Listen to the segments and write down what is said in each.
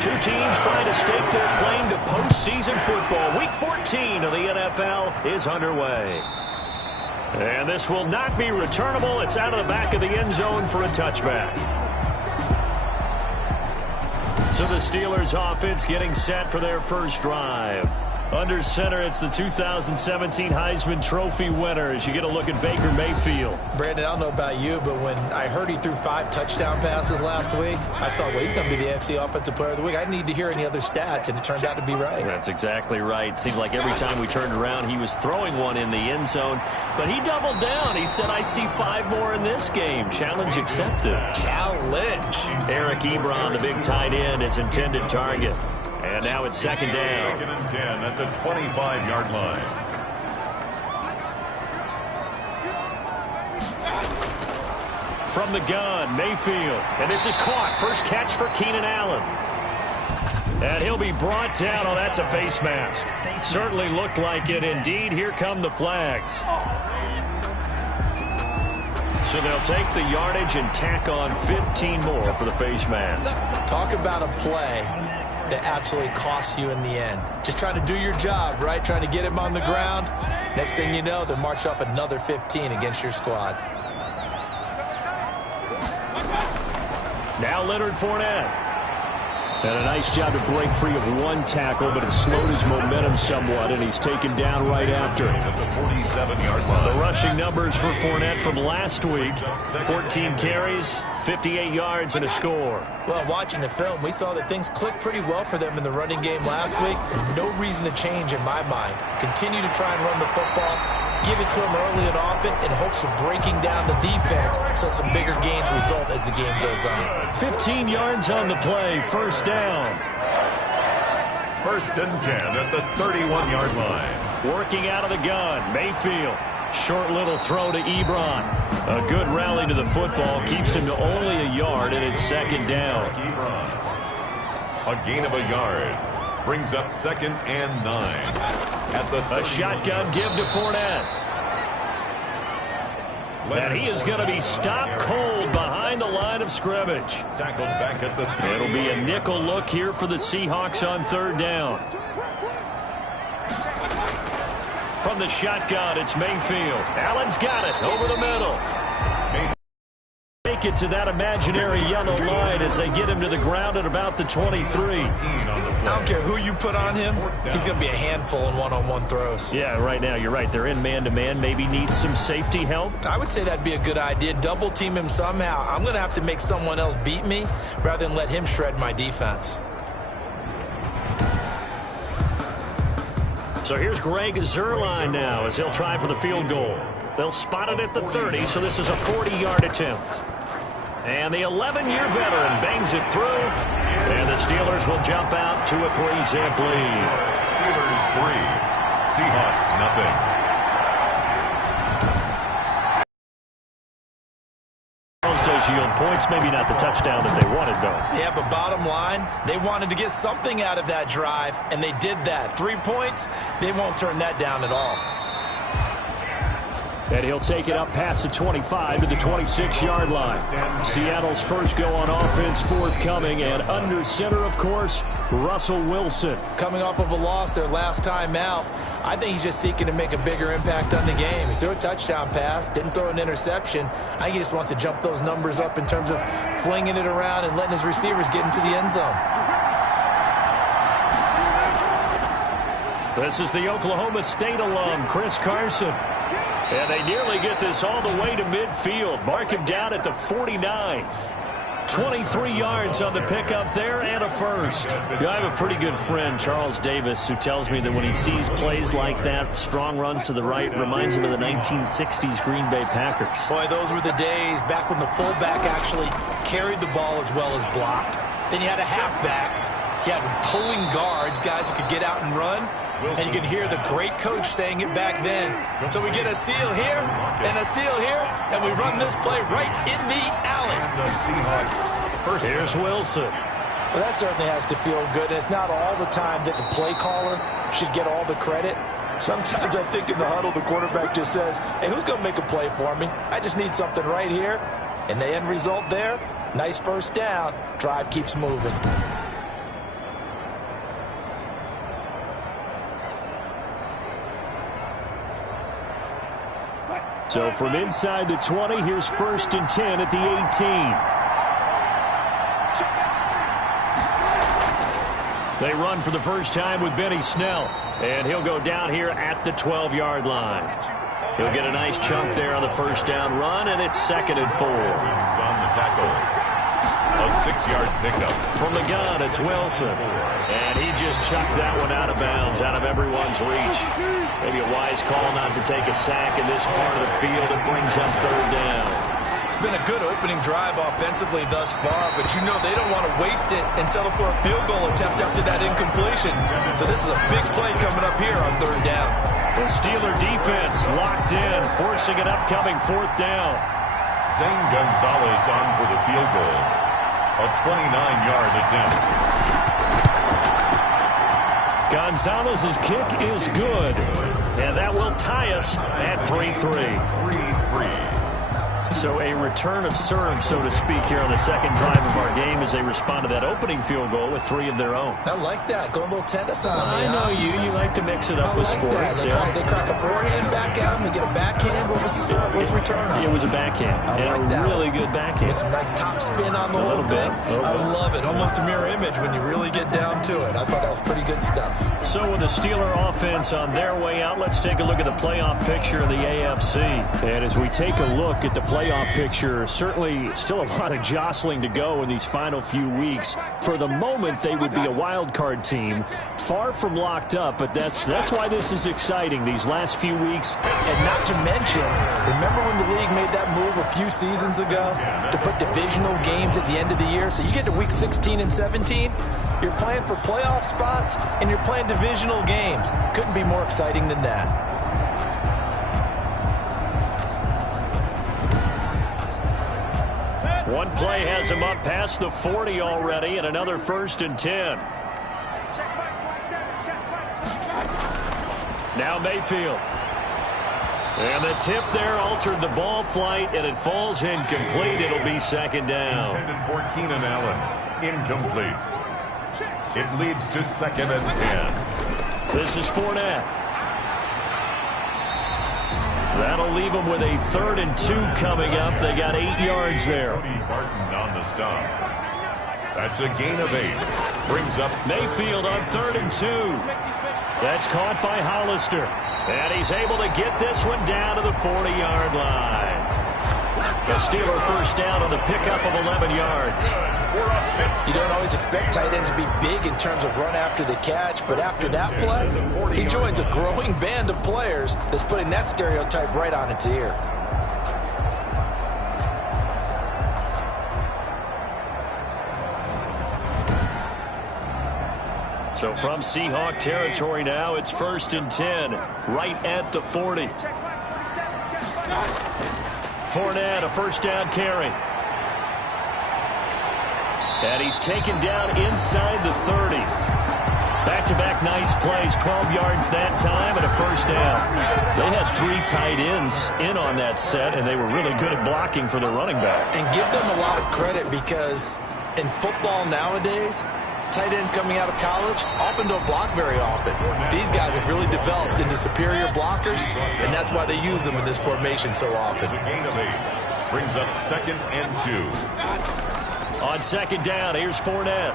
Two teams trying to stake their claim to postseason football. Week 14 of the NFL is underway. And this will not be returnable. It's out of the back of the end zone for a touchback. So the Steelers offense getting set for their first drive. Under center, it's the 2017 Heisman Trophy winner as you get a look at Baker Mayfield. Brandon, I don't know about you, but when I heard he threw 5 touchdown passes last week, I thought, well, he's going to be the AFC Offensive Player of the Week. I didn't need to hear any other stats, and it turned out to be right. That's exactly right. Seemed like every time we turned around, he was throwing one in the end zone. But he doubled down. He said, I see 5 more in this game. Challenge accepted. Challenge. Eric Ebron, the big tight end, is intended target. And now it's second down. Second and 10 at the 25-yard line. From the gun, Mayfield. And this is caught. First catch for Keenan Allen. And he'll be brought down. Oh, that's a face mask. Certainly looked like it. Indeed, here come the flags. So they'll take the yardage and tack on 15 more for the face mask. Talk about a play that absolutely costs you in the end. Just trying to do your job, right? Trying to get him on the ground. Next thing you know, they'll march off another 15 against your squad. Now Leonard Fournette. And a nice job to break free of one tackle, but it slowed his momentum somewhat, and he's taken down right after. At the 47-yard line. The rushing numbers for Fournette from last week: 14 carries, 58 yards, and a score. Well, watching the film, we saw that things clicked pretty well for them in the running game last week. No reason to change in my mind. Continue to try and run the football, give it to them early and often in hopes of breaking down the defense so some bigger gains result as the game goes on. 15 yards on the play, first down. First and 10 at the 31-yard line. Working out of the gun, Mayfield. Short little throw to Ebron. A good rally to the football, keeps him to only a yard, and it's second down. A gain of a yard. Brings up second and 9. At the A shotgun give to Fournette. And he is going to be stopped cold behind the line of scrimmage. Tackled back at the 30. It'll be a nickel look here for the Seahawks on third down. From the shotgun, it's Mayfield. Allen's got it over the middle. Make it to that imaginary yellow line as they get him to the ground at about the 23. I don't care who you put on him, he's going to be a handful in one-on-one throws. Yeah, right now, you're right. They're in man-to-man. Maybe needs some safety help. I would say that'd be a good idea. Double team him somehow. I'm going to have to make someone else beat me rather than let him shred my defense. So here's Greg Zuerlein now as he'll try for the field goal. They'll spot it at the 30, so this is a 40-yard attempt. And the 11-year veteran bangs it through. And the Steelers will jump out to a 3-zip lead. Steelers 3, Seahawks nothing. Does yield points, maybe not the touchdown that they wanted, though. Yeah, but bottom line, they wanted to get something out of that drive, and they did that. 3 points, they won't turn that down at all. And he'll take it up past the 25 to the 26-yard line. Seattle's first go on offense forthcoming, and under center, of course, Russell Wilson. Coming off of a loss their last time out, I think he's just seeking to make a bigger impact on the game. He threw a touchdown pass, didn't throw an interception. I think he just wants to jump those numbers up in terms of flinging it around and letting his receivers get into the end zone. This is the Oklahoma State alum, Chris Carson. And they nearly get this all the way to midfield. Mark him down at the 49. 23 yards on the pickup there and a first. I have a pretty good friend, Charles Davis, who tells me that when he sees plays like that, strong runs to the right, reminds him of the 1960s Green Bay Packers. Boy, those were the days back when the fullback actually carried the ball as well as blocked. Then you had a halfback. You had pulling guards, guys who could get out and run. And you can hear the great coach saying it back then. So we get a seal here and a seal here, and we run this play right in the alley. The Seahawks first. Here's Wilson. Well, that certainly has to feel good. And it's not all the time that the play caller should get all the credit. Sometimes I think in the huddle, the quarterback just says, hey, who's going to make a play for me? I just need something right here. And the end result there, Nice first down. Drive keeps moving. So from inside the 20, here's 1st and 10 at the 18. They run for the first time with Benny Snell, and he'll go down here at the 12-yard line. He'll get a nice chunk there on the first down run, and it's 2nd and 4. On the tackle. A 6-yard pickup. From the gun, it's Wilson. And he just chucked that one out of bounds, out of everyone's reach. Maybe a wise call not to take a sack in this part of the field. It brings up 3rd down. It's been a good opening drive offensively thus far, but you know they don't want to waste it and settle for a field goal attempt after that incompletion. So this is a big play coming up here on 3rd down. The Steeler defense locked in, forcing an upcoming 4th down. Zane Gonzalez on for the field goal. A 29-yard attempt. Gonzalez's kick is good, and that will tie us at 3-3. 3-3. So a return of serve, so to speak, here on the second drive of our game as they respond to that opening field goal with 3 of their own. I like that. Going a little tennis on me. I know you. You like to mix it up with sports. They crack a forehand back at him. They get a backhand. What was the serve? What was the return on? It was a backhand. And a really good backhand. Get some nice top spin on the whole thing. I love it. Almost a mirror image when you really get down to it. I thought that was pretty good stuff. So with the Steeler offense on their way out, let's take a look at the playoff picture of the AFC. And as we take a look at the playoff picture, certainly still a lot of jostling to go in these final few weeks. For the moment, they would be a wild card team, far from locked up, but that's why this is exciting, these last few weeks. And not to mention, remember when the league made that move a few seasons ago to put divisional games at the end of the year? So you get to week 16 and 17, you're playing for playoff spots, and you're playing divisional games. Couldn't be more exciting than that. One play has him up past the 40 already, and another 1st and 10. Now Mayfield. And the tip there altered the ball flight, and it falls incomplete. It'll be 2nd down. Intended for Keenan Allen. Incomplete. It leads to 2nd and 10. This is Fournette. That'll leave them with a 3rd and 2 coming up. They got 8 yards there. Barton on the stop. That's a gain of 8. Brings up Mayfield on 3rd and 2. That's caught by Hollister. And he's able to get this one down to the 40-yard line. The Steeler first down on the pickup of 11 yards. You don't always expect tight ends to be big in terms of run after the catch, but after that play, he joins a growing band of players that's putting that stereotype right on its ear. So from Seahawk territory now, it's 1st and 10, right at the 40. Fournette, a first down carry. And he's taken down inside the 30. Back-to-back nice plays, 12 yards that time and a first down. They had 3 tight ends in on that set, and they were really good at blocking for their running back. And give them a lot of credit because in football nowadays, tight ends coming out of college often don't block very often. These guys have really developed into superior blockers, and that's why they use them in this formation so often. a gain of 8. Brings up 2nd and 2. On 2nd down, here's Fournette.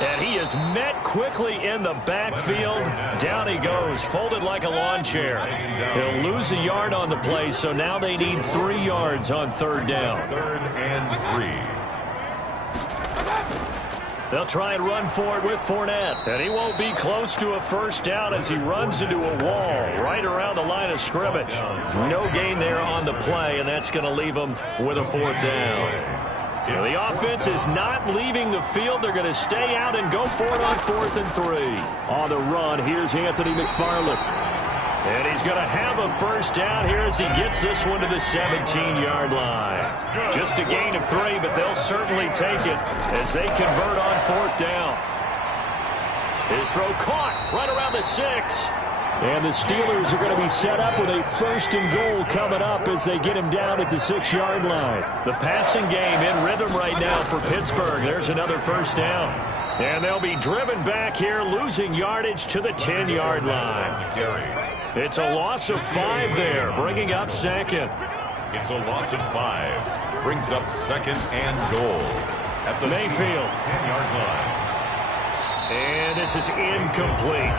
And he is met quickly in the backfield. Down he goes, folded like a lawn chair. He'll lose a yard on the play, so now they need 3 yards on 3rd down. 3rd and 3. They'll try and run for it with Fournette. And he won't be close to a first down as he runs into a wall right around the line of scrimmage. No gain there on the play, and that's going to leave him with a 4th down. So the offense is not leaving the field. They're going to stay out and go for it on 4th and 3. On the run, here's Anthony McFarland. And he's going to have a first down here as he gets this one to the 17-yard line. Just a gain of 3, but they'll certainly take it as they convert on 4th down. His throw caught right around the 6. And the Steelers are going to be set up with a 1st and goal coming up as they get him down at the 6-yard line. The passing game in rhythm right now for Pittsburgh. There's another 1st down. And they'll be driven back here, losing yardage to the 10-yard line. It's a loss of 5 there, bringing up 2nd. It's a loss of 5. Brings up 2nd and goal at the Mayfield. 10-yard line. And this is incomplete.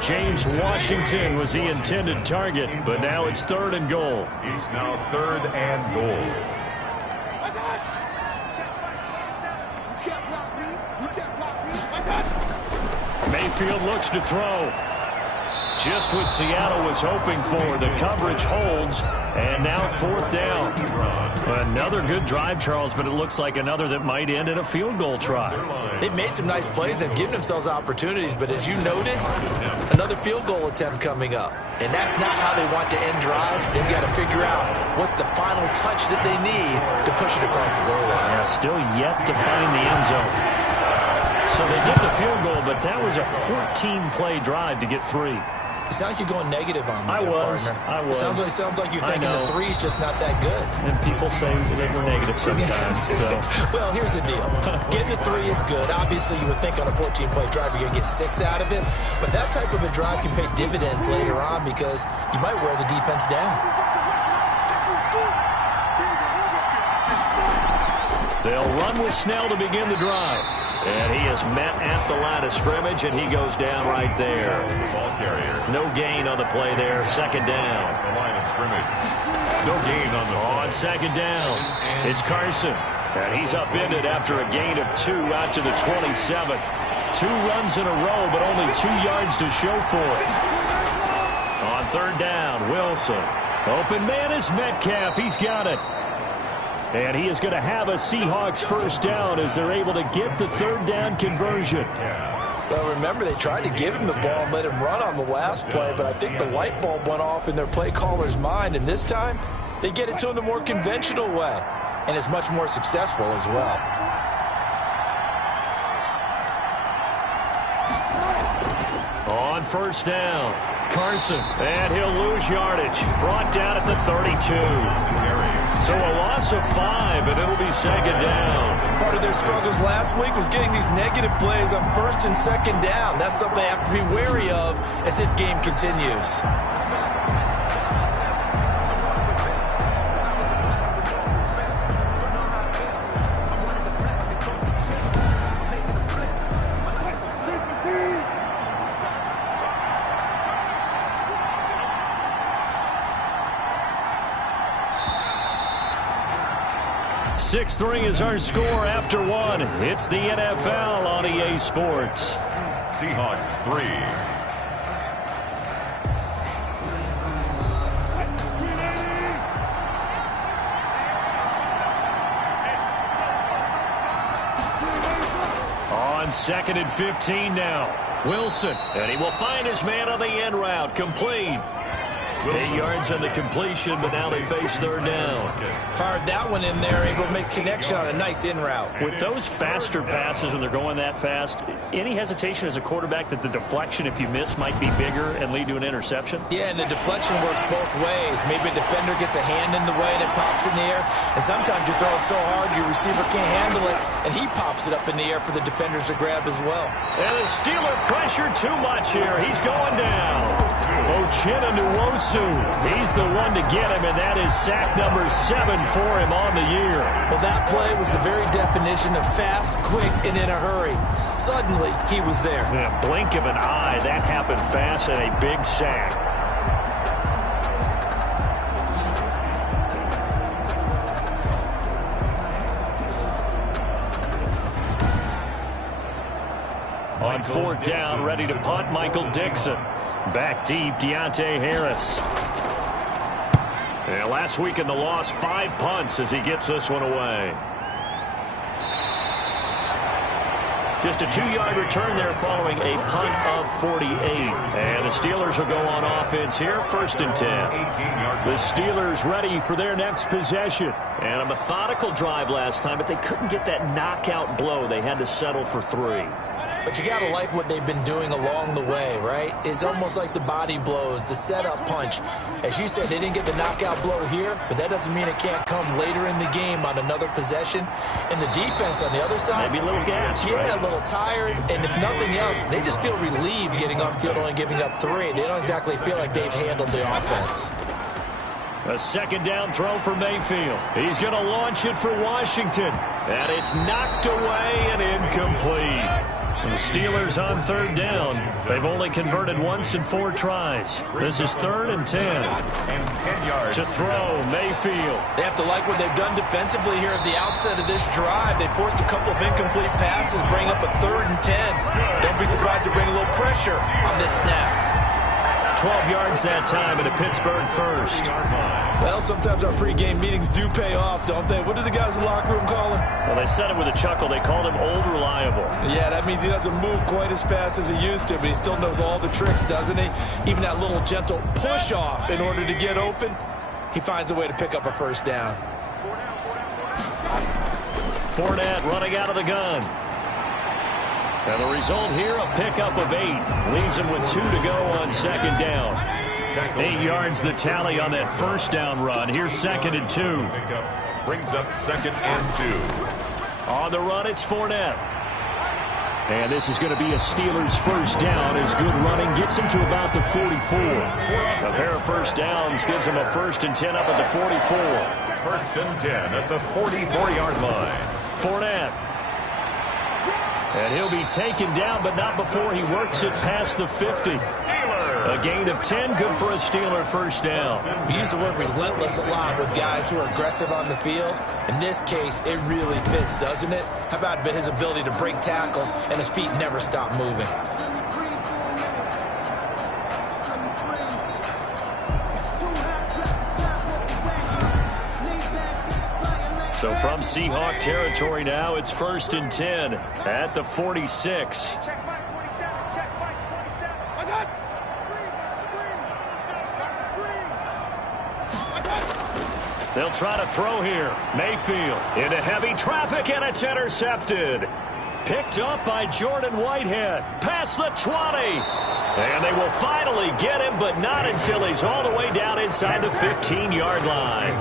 James Washington was the intended target, but now it's 3rd and goal. He's now 3rd and goal. Mayfield looks to throw. Just what Seattle was hoping for. The coverage holds, and now 4th down. Another good drive, Charles, but it looks like another that might end in a field goal try. They've made some nice plays. They've given themselves opportunities, but as you noted, another field goal attempt coming up. And that's not how they want to end drives. They've got to figure out what's the final touch that they need to push it across the goal line. Yeah, still yet to find the end zone. So they get the field goal, but that was a 14-play drive to get 3. You sound like you're going negative on me. I was. Sounds like you're thinking the 3's just not that good. And people say that we're negative sometimes. So. Well, here's the deal. Getting the 3 is good. Obviously, you would think on a 14-play drive you're going to get 6 out of it. But that type of a drive can pay dividends later on because you might wear the defense down. They'll run with Snell to begin the drive. And he is met at the line of scrimmage, and he goes down right there. Ball carrier. No gain on the play there. 2nd down. The line of scrimmage. No gain on the On 2nd down, it's Carson. And he's upended after a gain of 2 out to the 27. 2 runs in a row, but only 2 yards to show for it. On 3rd down, Wilson. Open man is Metcalf. He's got it. And he is going to have a Seahawks 1st down as they're able to get the 3rd down conversion. Well, remember, they tried to give him the ball and let him run on the last play, but I think the light bulb went off in their play caller's mind, and this time they get it to him the more conventional way, and it's much more successful as well. On 1st down, Carson, and he'll lose yardage. Brought down at the 32. So a loss of 5, and it'll be 2nd down. Part of their struggles last week was getting these negative plays on 1st and 2nd down. That's something they have to be wary of as this game continues. Six-3 is our score after 1. It's the NFL on EA Sports. Seahawks 3. On 2nd and 15 now. Wilson. And he will find his man on the end route. Complete. 8 yards on the completion, but now they face 3rd down. Fired that one in there, able to make connection on a nice in route. With those faster passes when they're going that fast, any hesitation as a quarterback that the deflection, if you miss, might be bigger and lead to an interception? Yeah, and the deflection works both ways. Maybe a defender gets a hand in the way and it pops in the air. And sometimes you throw it so hard your receiver can't handle it, and he pops it up in the air for the defenders to grab as well. And the Steeler pressure too much here. He's going down. Uchenna Nwosu. He's the one to get him, and that is sack number 7 for him on the year. Well, that play was the very definition of fast, quick, and in a hurry. Suddenly, he was there. In a blink of an eye, that happened fast, and a big sack. On 4th down, ready to punt, Michael Dixon. Back deep, Deontay Harris. And last week in the loss, 5 punts as he gets this one away. Just a 2-yard return there following a punt of 48. And the Steelers will go on offense here, 1st and 10. The Steelers ready for their next possession. And a methodical drive last time, but they couldn't get that knockout blow. They had to settle for 3. But you got to like what they've been doing along the way, right? It's almost like the body blows, the setup punch. As you said, they didn't get the knockout blow here, but that doesn't mean it can't come later in the game on another possession. And the defense on the other side, maybe a little gas, yeah, right? A little tired. And if nothing else, they just feel relieved getting off field, only giving up 3. They don't exactly feel like they've handled the offense. A second down throw for Mayfield. He's going to launch it for Washington. And it's knocked away and incomplete. The Steelers on third down. They've only converted once in 4 tries. This is 3rd and 10. And 10 yards. To throw, Mayfield. They have to like what they've done defensively here at the outset of this drive. They forced a couple of incomplete passes, bring up a 3rd and 10. Don't be surprised to bring a little pressure on this snap. 12 yards that time and a Pittsburgh first. Well, sometimes our pregame meetings do pay off, don't they? What do the guys in the locker room call him? Well, they said it with a chuckle. They called him Old Reliable. Yeah, that means he doesn't move quite as fast as he used to, but he still knows all the tricks, doesn't he? Even that little gentle push-off in order to get open, he finds a way to pick up a first down. Fournette running out of the gun. And the result here, a pickup of 8. Leaves him with 2 to go on second down. 8 yards the tally on that first down run. Here's 2nd and 2. Brings up 2nd and 2. On the run, it's Fournette. And this is going to be a Steelers first down as good running gets him to about the 44. A pair of first downs gives him a 1st and 10 up at the 44. 1st and 10 at the 44-yard line. Fournette. And he'll be taken down, but not before he works it past the 50. A gain of 10, good for a Steeler first down. We use the word relentless a lot with guys who are aggressive on the field. In this case, it really fits, doesn't it? How about his ability to break tackles and his feet never stop moving? So from Seahawk territory now, it's 1st and 10 at the 46. They'll try to throw here. Mayfield into heavy traffic, and it's intercepted. Picked up by Jordan Whitehead. Past the 20. And they will finally get him, but not until he's all the way down inside the 15-yard line.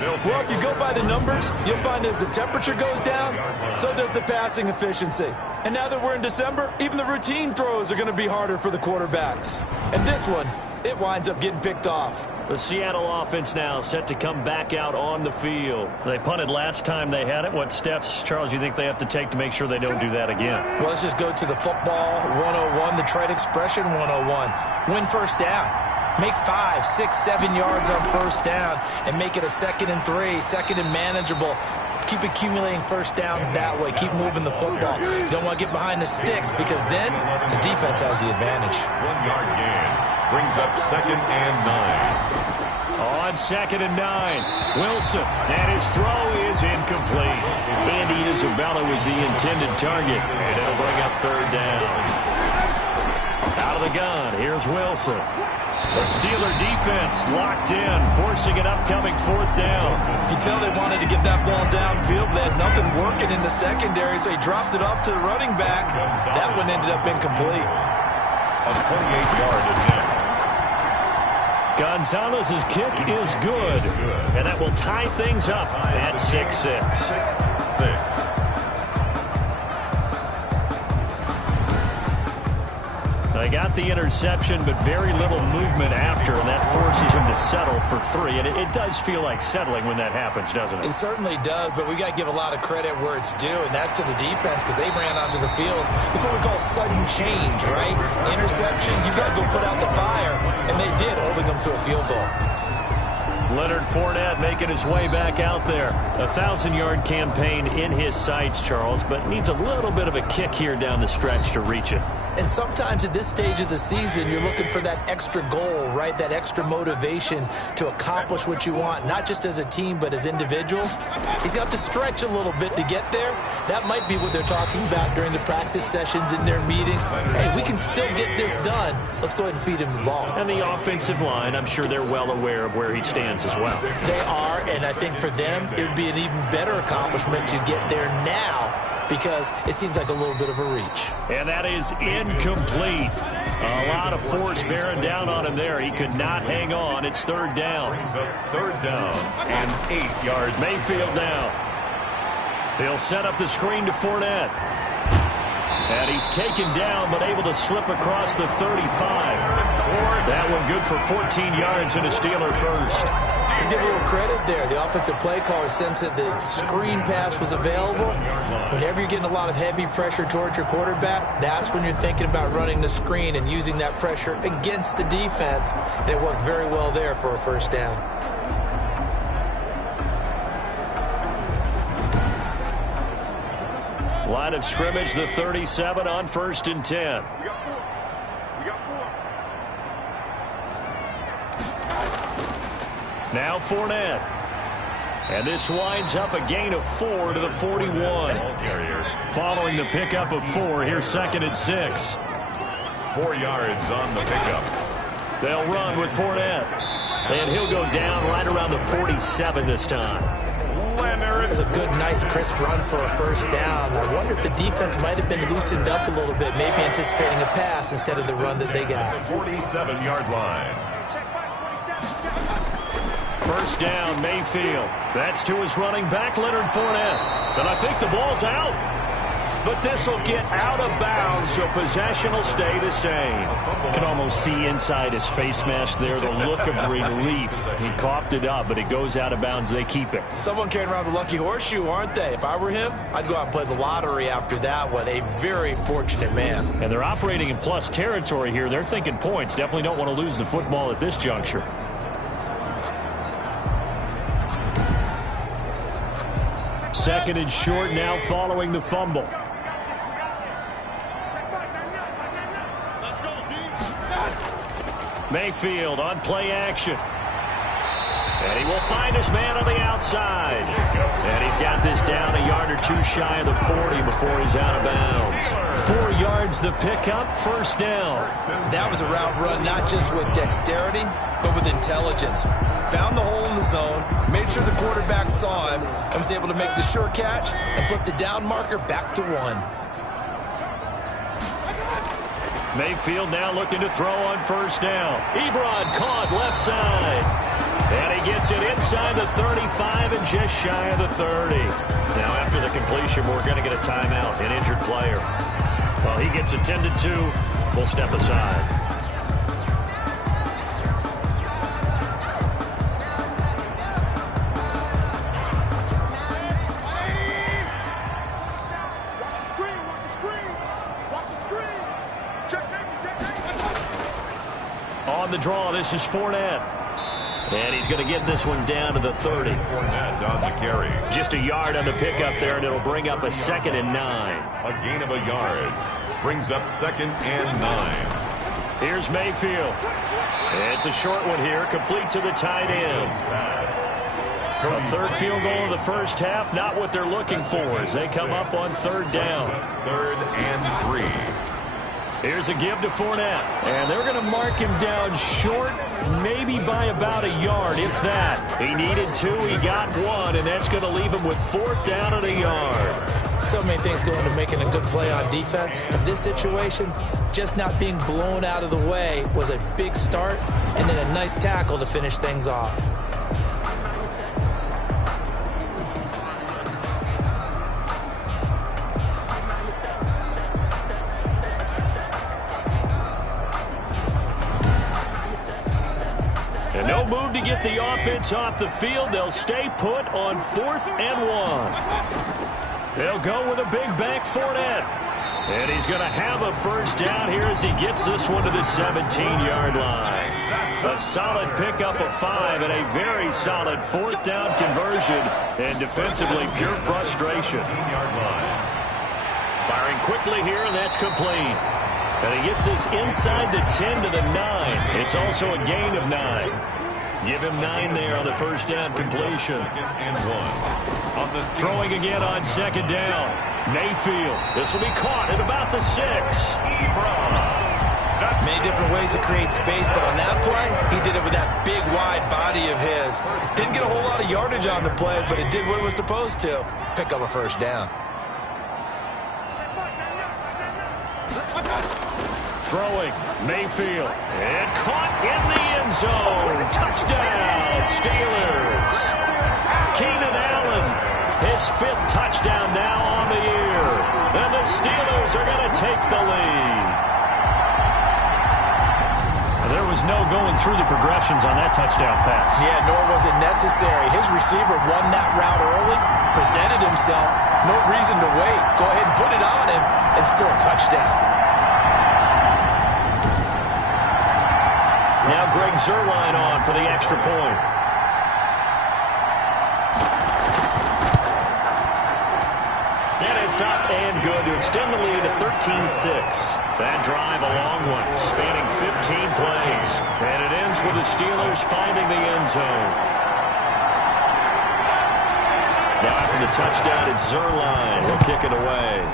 Well, if you go by the numbers, you'll find as the temperature goes down, so does the passing efficiency. And now that we're in December, even the routine throws are going to be harder for the quarterbacks. And this one, it winds up getting picked off. The Seattle offense now set to come back out on the field. They punted last time they had it. What steps, Charles, you think they have to take to make sure they don't do that again? Well, let's just go to the football 101, the trade expression 101. Win first down. Make 5, 6, 7 yards on first down and make it a 2nd and 3, 2nd and manageable. Keep accumulating first downs that way. Keep moving the football. You don't want to get behind the sticks because then the defense has the advantage. 1-yard gain brings up 2nd and 9. On 2nd and 9, Wilson, and his throw is incomplete. Andy Isabella was the intended target, and it'll bring up 3rd down. Out of the gun, here's Wilson. The Steeler defense locked in, forcing an upcoming 4th down. You can tell they wanted to get that ball downfield. They had nothing working in the secondary, so he dropped it off to the running back. That one ended up incomplete. A 28-yard attempt. Gonzalez's kick is good, and that will tie things up at 6-6. 6-6. They got the interception, but very little movement after, and that forces him to settle for 3. And it does feel like settling when that happens, doesn't it? It certainly does, but we got to give a lot of credit where it's due, and that's to the defense because they ran onto the field. It's what we call sudden change, right? Interception, you got to go put out the fire, and they did, holding them to a field goal. Leonard Fournette making his way back out there. A 1,000-yard campaign in his sights, Charles, but needs a little bit of a kick here down the stretch to reach it. And sometimes at this stage of the season, you're looking for that extra goal, right? That extra motivation to accomplish what you want, not just as a team, but as individuals. He's got to stretch a little bit to get there. That might be what they're talking about during the practice sessions in their meetings. Hey, we can still get this done. Let's go ahead and feed him the ball. And the offensive line, I'm sure they're well aware of where he stands as well. They are, and I think for them, it would be an even better accomplishment to get there now because it seems like a little bit of a reach. And that is incomplete. A lot of force bearing down on him there. He could not hang on. It's third down. Brings up third down and 8 yards. Mayfield now. He'll set up the screen to Fournette. And he's taken down, but able to slip across the 35. That one good for 14 yards and a Steeler first. Let's give a little credit there. The offensive play caller sensed that the screen pass was available. Whenever you're getting a lot of heavy pressure towards your quarterback, that's when you're thinking about running the screen and using that pressure against the defense. And it worked very well there for a first down. Line of scrimmage, the 37 on 1st and 10. Now Fournette. And this winds up a gain of 4 to the 41. Following the pickup of 4, here's 2nd and 6. 4 yards on the pickup. They'll run with Fournette. And he'll go down right around the 47 this time. It's a good, nice, crisp run for a first down. I wonder if the defense might have been loosened up a little bit, maybe anticipating a pass instead of the run that they got. 47-yard line. First down, Mayfield. That's to his running back, Leonard Fournette. And I think the ball's out. But this will get out of bounds, so possession will stay the same. You can almost see inside his face mask there the look of relief. He coughed it up, but it goes out of bounds. They keep it. Someone carrying around the lucky horseshoe, aren't they? If I were him, I'd go out and play the lottery after that one. A very fortunate man. And they're operating in plus territory here. They're thinking points. Definitely don't want to lose the football at this juncture. Second and short now following the fumble. Mayfield on play action. And he will find his man on the outside. And he's got this down a yard or two shy of the 40 before he's out of bounds. 4 yards the pickup, first down. That was a route run not just with dexterity, but with intelligence. Found the hole in the zone, made sure the quarterback saw him, and was able to make the short catch and flip the down marker back to 1. Mayfield now looking to throw on first down. Ebron caught left side. And he gets it inside the 35 and just shy of the 30. Now after the completion, we're going to get a timeout, an injured player. Well, he gets attended to. We'll step aside. On the draw, this is Fournette. And he's going to get this one down to the 30. Fournette on the carry. Just a yard on the pickup there, and it'll bring up a 2nd and 9. A gain of a yard. Brings up 2nd and 9. Here's Mayfield. It's a short one here, complete to the tight end. A third field goal of the first half, not what they're looking for as they come up on third down. 3rd and 3. Here's a give to Fournette. And they're going to mark him down short, maybe by about a yard, if that. He needed 2, he got 1, and that's going to leave him with 4th down and a yard. So many things go into making a good play on defense. In this situation, just not being blown out of the way was a big start, and then a nice tackle to finish things off. And no move to get the offense off the field. They'll stay put on 4th and 1. They'll go with a big bank Fournette. And he's going to have a first down here as he gets this one to the 17-yard line. A solid pickup of 5 and a very solid 4th down conversion. And defensively, pure frustration. Firing quickly here, and that's complete. And he gets this inside the 10 to the 9. It's also a gain of 9. Give him 9 there on the first down completion. 2nd and 1. Throwing again on 2nd down. Mayfield. This will be caught at about the 6. Many different ways to create space, but on that play, he did it with that big, wide body of his. Didn't get a whole lot of yardage on the play, but it did what it was supposed to. Pick up a first down. Throwing, Mayfield. And caught in the end zone. Touchdown, Steelers. Keenan Allen, his 5th touchdown now on the year. And the Steelers are going to take the lead. There was no going through the progressions on that touchdown pass. Yeah, nor was it necessary. His receiver won that route early, presented himself. No reason to wait. Go ahead and put it on him and score a touchdown. Now Greg Zuerlein on for the extra point. And it's up and good to extend the lead to 13-6. That drive a long one, spanning 15 plays. And it ends with the Steelers finding the end zone. Now after the touchdown, it's Zuerlein. He'll kick it away.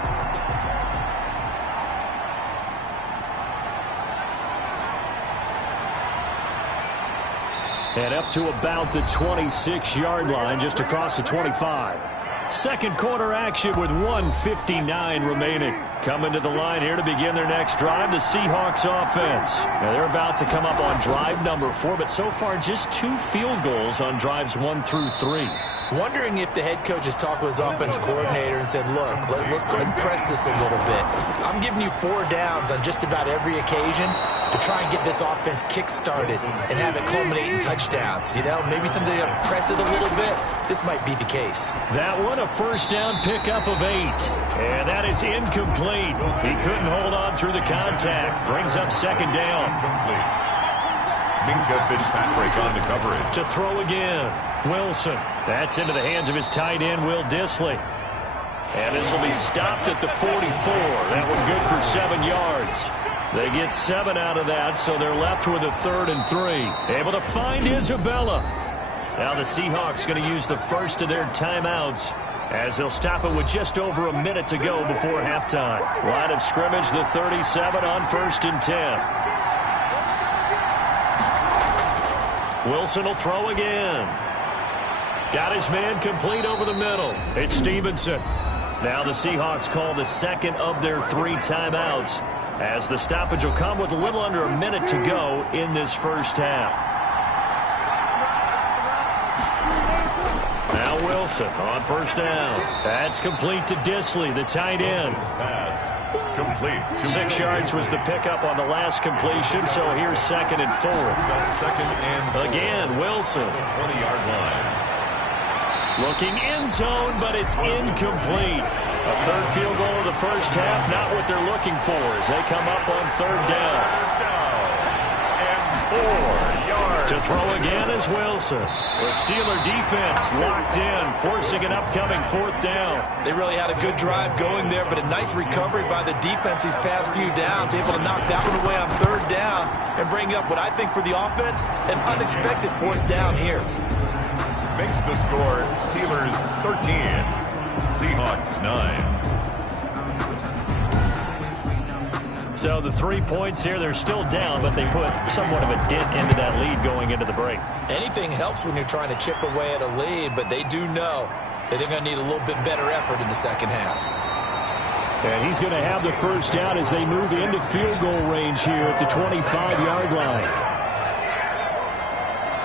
And up to about the 26-yard line, just across the 25. Second quarter action with 1:59 remaining. Coming to the line here to begin their next drive, the Seahawks offense. Now they're about to come up on drive number 4, but so far just 2 field goals on drives 1 through 3. Wondering if the head coach has talked with his offense coordinator and said, look, let's go ahead and press this a little bit. I'm giving you 4 downs on just about every occasion to try and get this offense kick-started and have it culminate in touchdowns. You know, maybe something to press it a little bit. This might be the case. That one, a first down pickup of 8. And that is incomplete. He couldn't hold on through the contact. Brings up second down. Minka Fitzpatrick on the coverage. To throw again. Wilson. That's into the hands of his tight end, Will Dissly. And this will be stopped at the 44. That one good for 7 yards. They get 7 out of that, so they're left with a 3rd and 3. Able to find Isabella. Now the Seahawks going to use the first of their timeouts as they'll stop it with just over a minute to go before halftime. Line of scrimmage, the 37 on 1st and 10. Wilson will throw again. Got his man complete over the middle. It's Stevenson. Now the Seahawks call the second of their 3 timeouts as the stoppage will come with a little under a minute to go in this first half. Now Wilson on first down. That's complete to Dissly, the tight end. Pass complete. 6 yards was the pickup on the last completion, so here's 2nd and 4. Second and again, Wilson. 20-yard line. Looking end zone, but it's incomplete. A 3rd field goal of the first half, not what they're looking for as they come up on 3rd down. And 4 yards. To throw again is Wilson. The Steeler defense locked in, forcing an upcoming 4th down. They really had a good drive going there, but a nice recovery by the defense these past few downs, able to knock that one away on 3rd down and bring up what I think for the offense, an unexpected 4th down here. Makes the score Steelers 13, Seahawks 9. So the 3 points here, they're still down, but they put somewhat of a dent into that lead going into the break. Anything helps when you're trying to chip away at a lead, but they do know that they're going to need a little bit better effort in the second half. And he's going to have the first down as they move into field goal range here at the 25-yard line.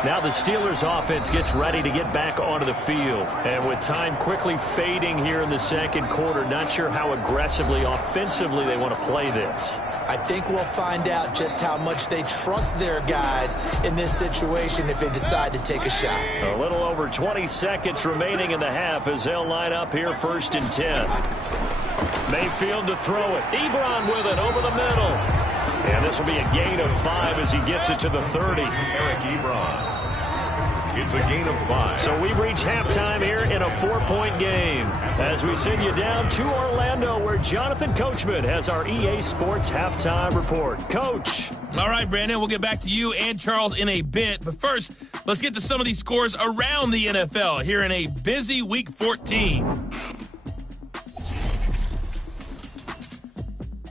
Now the Steelers offense gets ready to get back onto the field. And with time quickly fading here in the second quarter, not sure how aggressively, offensively they want to play this. I think we'll find out just how much they trust their guys in this situation if they decide to take a shot. A little over 20 seconds remaining in the half as they'll line up here 1st and 10. Mayfield to throw it. Ebron with it over the middle. And this will be a gain of 5 as he gets it to the 30. Eric Ebron. It's a gain of 5. So we've reached halftime here in a 4-point game as we send you down to Orlando where Jonathan Coachman has our EA Sports halftime report. Coach. All right, Brandon, we'll get back to you and Charles in a bit. But first, let's get to some of these scores around the NFL here in a busy Week 14.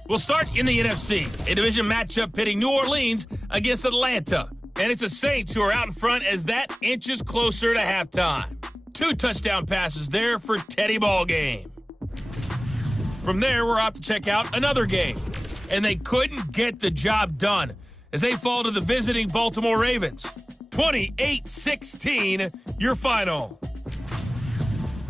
We'll start in the NFC, a division matchup pitting New Orleans against Atlanta. And it's the Saints who are out in front as that inches closer to halftime. 2 touchdown passes there for Teddy Ballgame. From there, we're off to check out another game. and they couldn't get the job done as they fall to the visiting Baltimore Ravens. 28-16, your final.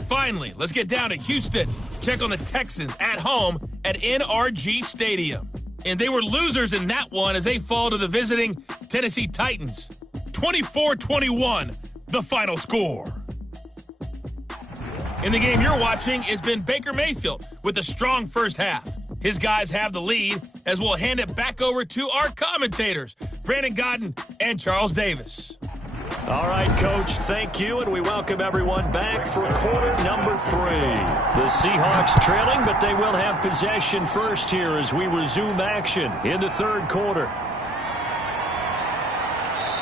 Finally, let's get down to Houston. Check on the Texans at home at NRG Stadium. And they were losers in that one as they fall to the visiting Tennessee Titans. 24-21, the final score. In the game you're watching has been Baker Mayfield with a strong first half. His guys have the lead as we'll hand it back over to our commentators, Brandon Godden and Charles Davis. All right, Coach, thank you, and we welcome everyone back for quarter number 3. The Seahawks trailing, but they will have possession first here as we resume action in the third quarter.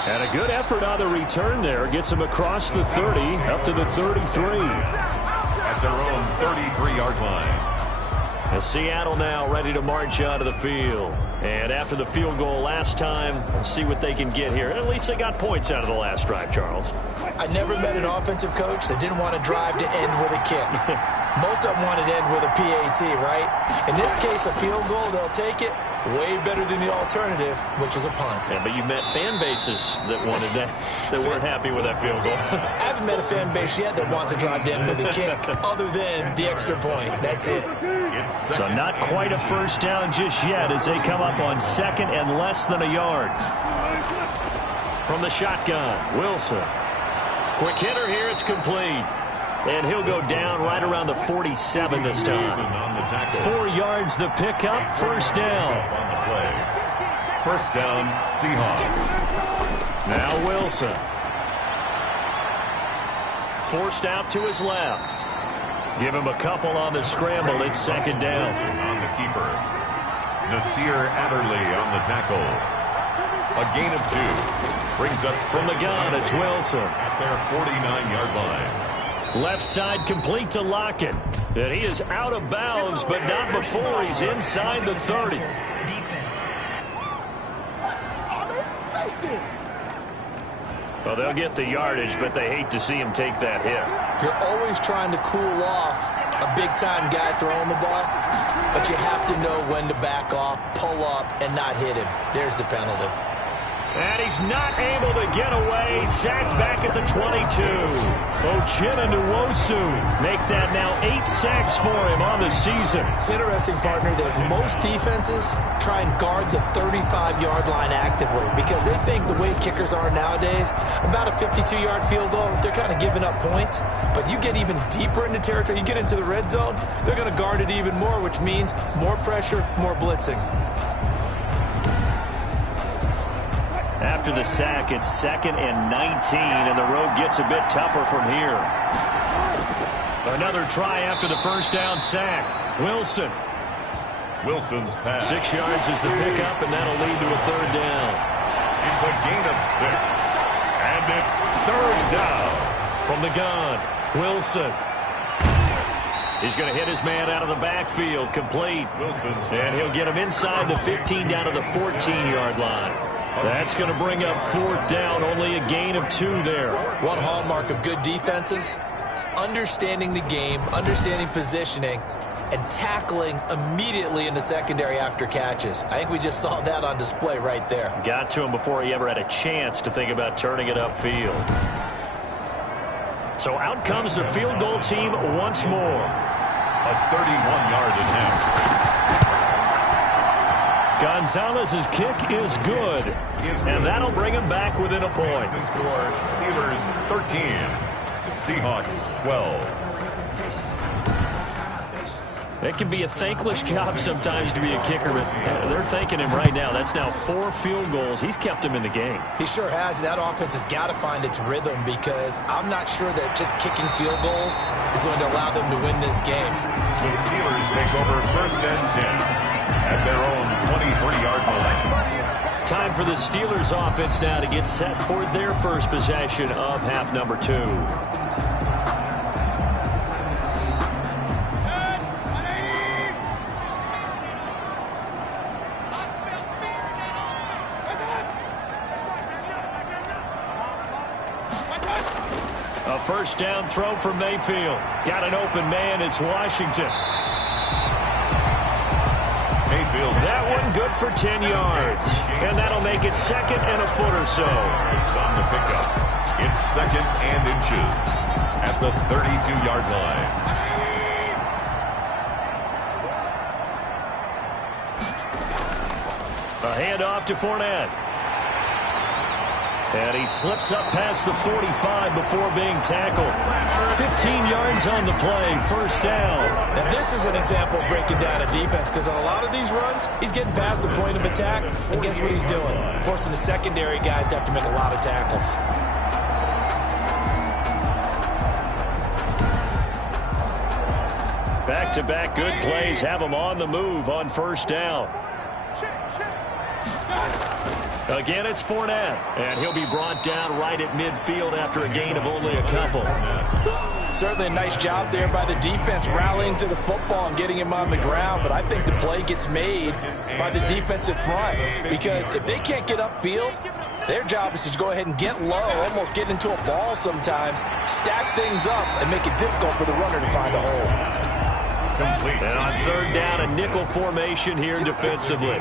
And a good effort on the return there. Gets them across the 30, up to the 33. At their own 33-yard line. And Seattle now ready to march onto the field. And after the field goal last time, we'll see what they can get here. And at least they got points out of the last drive, Charles. I never met an offensive coach that didn't want to drive to end with a kick. Most of them wanted to end with a PAT, right? In this case, a field goal, they'll take it. Way better than the alternative, which is a punt. Yeah, but you met fan bases that wanted that, that weren't happy with that field goal. I haven't met a fan base yet that wants to drive to end with a kick, other than the extra point. That's it. So not quite a first down just yet as they come up on second and less than a yard. From the shotgun, Wilson. Quick hitter here, it's complete. And he'll go down right around the 47 this time. 4 yards the pickup, first down. First down, Seahawks. Now Wilson. Forced out to his left. Give him a couple on the scramble. It's second down. On the keeper. Nasir Adderley on the tackle. A gain of 2. Brings up from the gun, it's Wilson. At their 49-yard line. Left side complete to Lockett. And he is out of bounds, but not before he's inside the 30. Well, they'll get the yardage, but they hate to see him take that hit. You're always trying to cool off a big-time guy throwing the ball, but you have to know when to back off, pull up, and not hit him. There's the penalty. And he's not able to get away. Sacked back at the 22. Uchenna Nwosu make that now 8 sacks for him on the season. It's interesting, partner, that most defenses try and guard the 35-yard line actively because they think the way kickers are nowadays, about a 52-yard field goal, they're kind of giving up points. But you get even deeper into territory, you get into the red zone, they're going to guard it even more, which means more pressure, more blitzing. After the sack, it's 2nd and 19, and the road gets a bit tougher from here. Another try after the first down sack. Wilson. Wilson's pass. 6 yards is the pickup, and that'll lead to a third down. It's a gain of 6. And it's third down. From the gun, Wilson. He's going to hit his man out of the backfield, complete. Wilson's and he'll get him inside the 15 down to the 14-yard line. That's going to bring up fourth down, only a gain of 2 there. One hallmark of good defenses is understanding the game, understanding positioning, and tackling immediately in the secondary after catches. I think we just saw that on display right there. Got to him before he ever had a chance to think about turning it upfield. So out comes the field goal team once more. A 31-yard attempt. Gonzalez's kick is good, and that'll bring him back within a point. The score, Steelers 13, Seahawks 12. It can be a thankless job sometimes to be a kicker, but they're thanking him right now. That's now 4 field goals. He's kept him in the game. He sure has. That offense has got to find its rhythm because I'm not sure that just kicking field goals is going to allow them to win this game. The Steelers take over first and 10. At their own 23-yard line. Time for the Steelers offense now to get set for their first possession of half number 2. A first down throw from Mayfield. Got an open man. It's Washington. That one good for 10 yards. And that'll make it second and a foot or so. On the pickup. It's second and inches at the 32-yard line. A handoff to Fournette. And he slips up past the 45 before being tackled. 15 yards on the play, first down. Now this is an example of breaking down a defense, because on a lot of these runs, he's getting past the point of attack, and guess what he's doing? Forcing the secondary guys to have to make a lot of tackles. Back-to-back good plays have him on the move on first down. Again, it's Fournette, and he'll be brought down right at midfield after a gain of only a couple. Certainly a nice job there by the defense rallying to the football and getting him on the ground, but I think the play gets made by the defensive front, because if they can't get upfield, their job is to go ahead and get low, almost get into a ball sometimes, stack things up, and make it difficult for the runner to find a hole. And on third down, a nickel formation here defensively.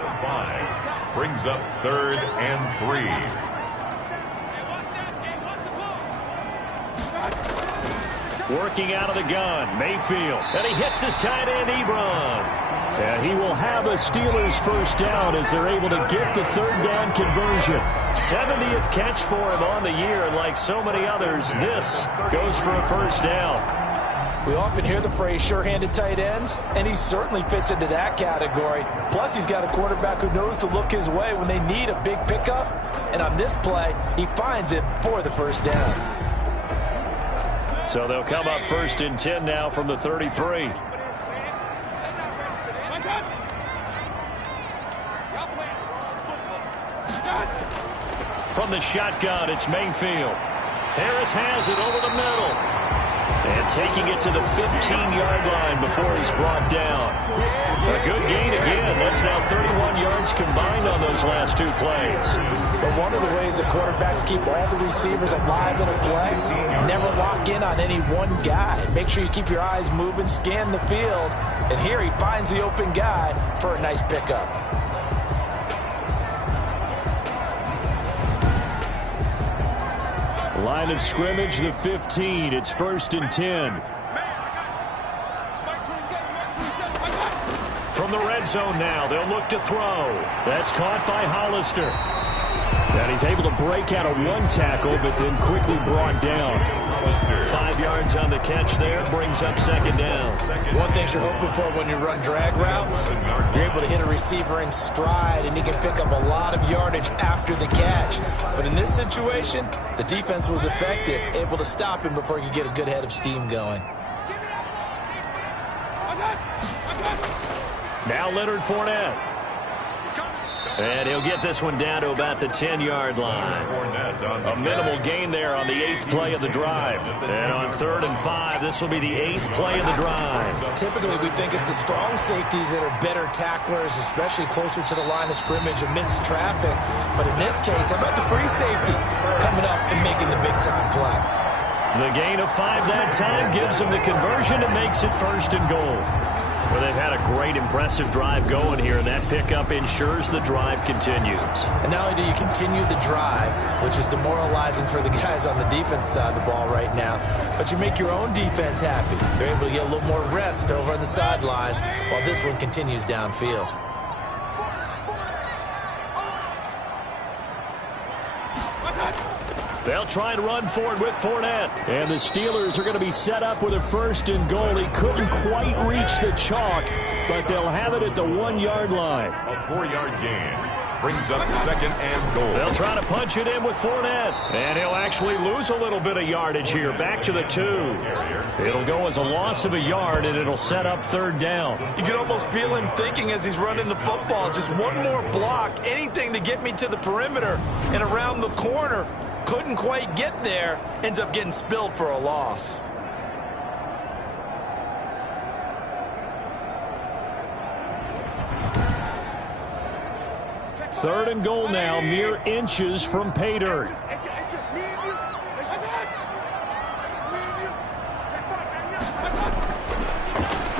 Brings up third and 3. Working out of the gun, Mayfield. And he hits his tight end, Ebron. And he will have a Steelers first down as they're able to get the third down conversion. 70th catch for him on the year, and like so many others, this goes for a first down. We often hear the phrase sure-handed tight ends, and he certainly fits into that category. Plus, he's got a quarterback who knows to look his way when they need a big pickup. And on this play, he finds it for the first down. So they'll come up first and 10 now from the 33. From the shotgun, it's Mayfield. Harris has it over the middle. And taking it to the 15-yard line before he's brought down. A good gain again. That's now 31 yards combined on those last two plays. But one of the ways that quarterbacks keep all the receivers alive in a play, never lock in on any one guy. Make sure you keep your eyes moving, scan the field. And here he finds the open guy for a nice pickup. Line of scrimmage, the 15. It's first and 10. From the red zone now, they'll look to throw. That's caught by Hollister. And he's able to break out of one tackle, but then quickly brought down. 5 yards on the catch there, brings up second down. One thing you're hoping for when you run drag routes, you're able to hit a receiver in stride, and he can pick up a lot of yardage after the catch. But in this situation, the defense was effective, able to stop him before he could get a good head of steam going. Now Leonard Fournette. And he'll get this one down to about the 10-yard line. A minimal gain there on the 8th play of the drive. And on 3rd and 5, this will be the 8th play of the drive. Typically, we think it's the strong safeties that are better tacklers, especially closer to the line of scrimmage amidst traffic. But in this case, how about the free safety coming up and making the big-time play? The gain of 5 that time gives them the conversion and makes it first and goal. Well, they've had a great, impressive drive going here, and that pickup ensures the drive continues. And not only do you continue the drive, which is demoralizing for the guys on the defense side of the ball right now, but you make your own defense happy. They're able to get a little more rest over on the sidelines while this one continues downfield. They'll try and run forward with Fournette. And the Steelers are going to be set up with a first and goal. He couldn't quite reach the chalk, but they'll have it at the 1-yard line. A 4-yard gain brings up second and goal. They'll try to punch it in with Fournette. And he'll actually lose a little bit of yardage here. Back to the 2. It'll go as a loss of a yard, and it'll set up 3rd down. You can almost feel him thinking as he's running the football. Just one more block, anything to get me to the perimeter and around the corner. Couldn't quite get there, ends up getting spilled for a loss. Third and goal now, mere inches from pay dirt.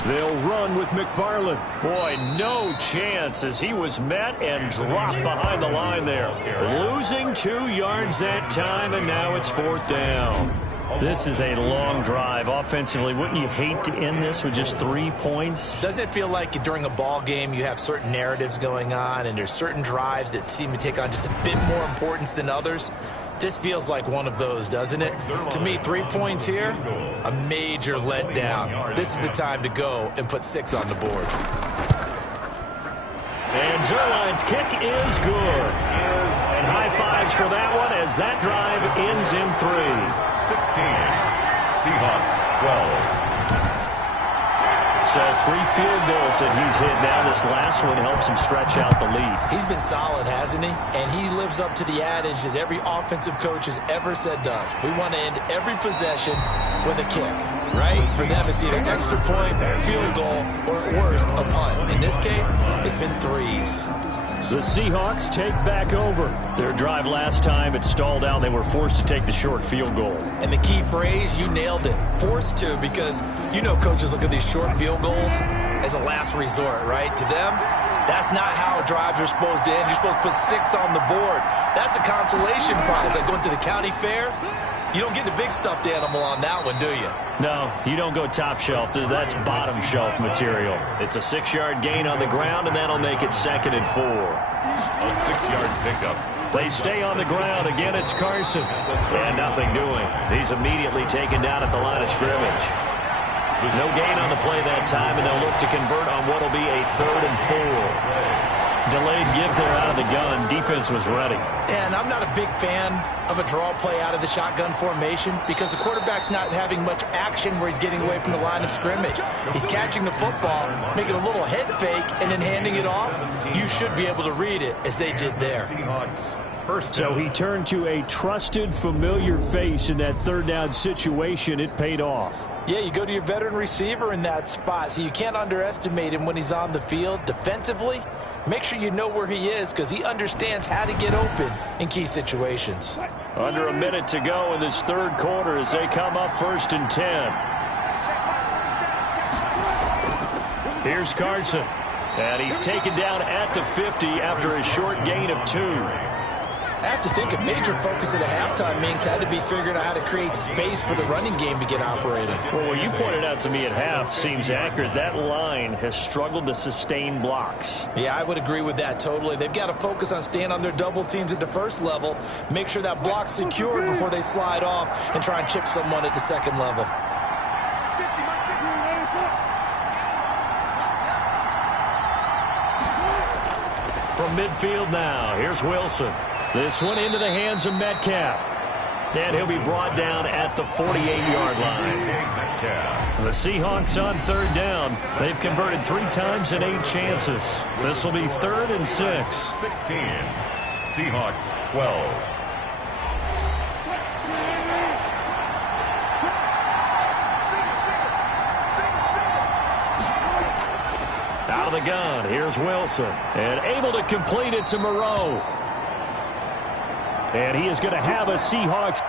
They'll run with McFarland. Boy, no chance as he was met and dropped behind the line there. Losing 2 yards that time, and now it's 4th down. This is a long drive. Offensively, wouldn't you hate to end this with just 3 points? Doesn't it feel like during a ball game you have certain narratives going on and there's certain drives that seem to take on just a bit more importance than others? This feels like one of those, doesn't it? To me, 3 points here, a major letdown. This is the time to go and put 6 on the board. And Zerline's kick is good. And high fives for that one as that drive ends in 3. 16. Seahawks 12. So 3 field goals that he's hit now. This last one helps him stretch out the lead. He's been solid, hasn't he? And he lives up to the adage that every offensive coach has ever said to us. We want to end every possession with a kick, right? For them, it's either extra point, field goal, or at worst, a punt. In this case, it's been 3s. The Seahawks take back over. Their drive last time, it stalled out. They were forced to take the short field goal. And the key phrase, you nailed it, forced to, because you know coaches look at these short field goals as a last resort, right? To them, that's not how drives are supposed to end. You're supposed to put 6 on the board. That's a consolation prize. Like going to the county fair, you don't get the big stuffed animal on that one, do you? No, you don't go top shelf. That's bottom shelf material. It's a 6-yard gain on the ground, and that'll make it 2nd and 4. A 6-yard pickup. They stay on the ground. Again, it's Carson. And nothing doing. He's immediately taken down at the line of scrimmage. There's no gain on the play that time, and they'll look to convert on what will be a 3rd and 4. Delayed give there out of the gun. Defense was ready. And I'm not a big fan of a draw play out of the shotgun formation because the quarterback's not having much action where he's getting away from the line of scrimmage. He's catching the football, making a little head fake, and then handing it off. You should be able to read it as they did there. So he turned to a trusted, familiar face in that 3rd down situation. It paid off. Yeah, you go to your veteran receiver in that spot, so you can't underestimate him when he's on the field defensively. Make sure you know where he is because he understands how to get open in key situations. Under a minute to go in this 3rd quarter as they come up 1st and 10. Here's Carson. And he's taken down at the 50 after a short gain of 2. I have to think a major focus at a halftime means had to be figuring out how to create space for the running game to get operating. Well, what you pointed out to me at half seems accurate. That line has struggled to sustain blocks. Yeah, I would agree with that totally. They've got to focus on staying on their double teams at the 1st level, make sure that block's secured before they slide off and try and chip someone at the 2nd level. From midfield now, here's Wilson. This one into the hands of Metcalf. And he'll be brought down at the 48-yard line. The Seahawks on 3rd down. They've converted 3 times in 8 chances. This will be 3rd and 6. 16. Seahawks 12. Out of the gun, here's Wilson. And able to complete it to Moreau. And he is going to have a Seahawks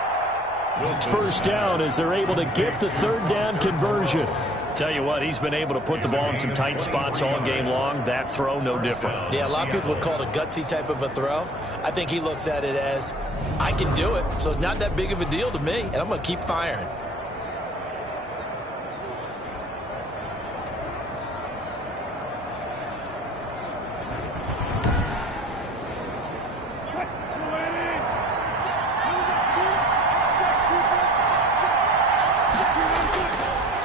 1st down as they're able to get the 3rd down conversion. Tell you what, he's been able to put the ball in some tight spots all game long. That throw, no different. Yeah, a lot of people would call it a gutsy type of a throw. I think he looks at it as, I can do it, so it's not that big of a deal to me, and I'm going to keep firing.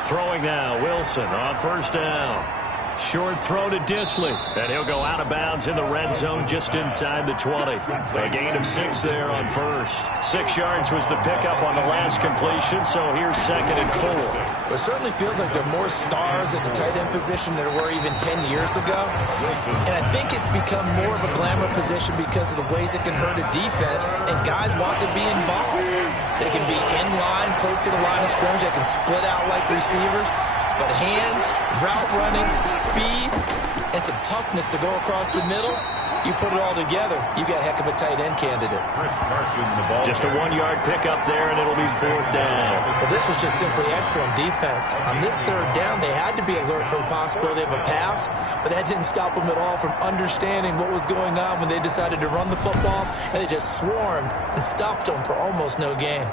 Throwing now, Wilson on 1st down. Short throw to Disley, and he'll go out of bounds in the red zone just inside the 20. A gain of 6 there on 1st. 6 yards was the pickup on the last completion, so here's 2nd and 4. It certainly feels like there are more stars at the tight end position than there were even 10 years ago. And I think it's become more of a glamour position because of the ways it can hurt a defense, and guys want to be involved. They can be in line, close to the line of scrimmage. They can split out like receivers. But hands, route running, speed, and some toughness to go across the middle, You put it all together, you got a heck of a tight end candidate. Just a 1-yard pickup there, and it'll be 4th down. Well, this was just simply excellent defense. On this 3rd down, they had to be alert for the possibility of a pass, but that didn't stop them at all from understanding what was going on when they decided to run the football, and they just swarmed and stuffed them for almost no gain.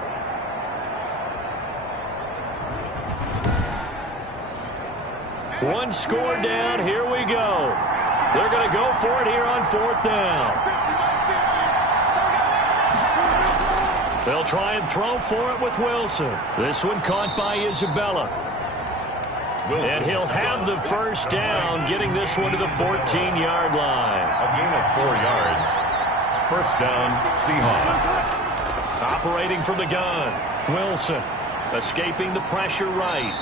One score down. Here we go. They're going to go for it here on 4th down. They'll try and throw for it with Wilson. This one caught by Isabella. And he'll have the 1st down, getting this one to the 14-yard line. A gain of 4 yards. 1st down, Seahawks. Operating from the gun. Wilson escaping the pressure right.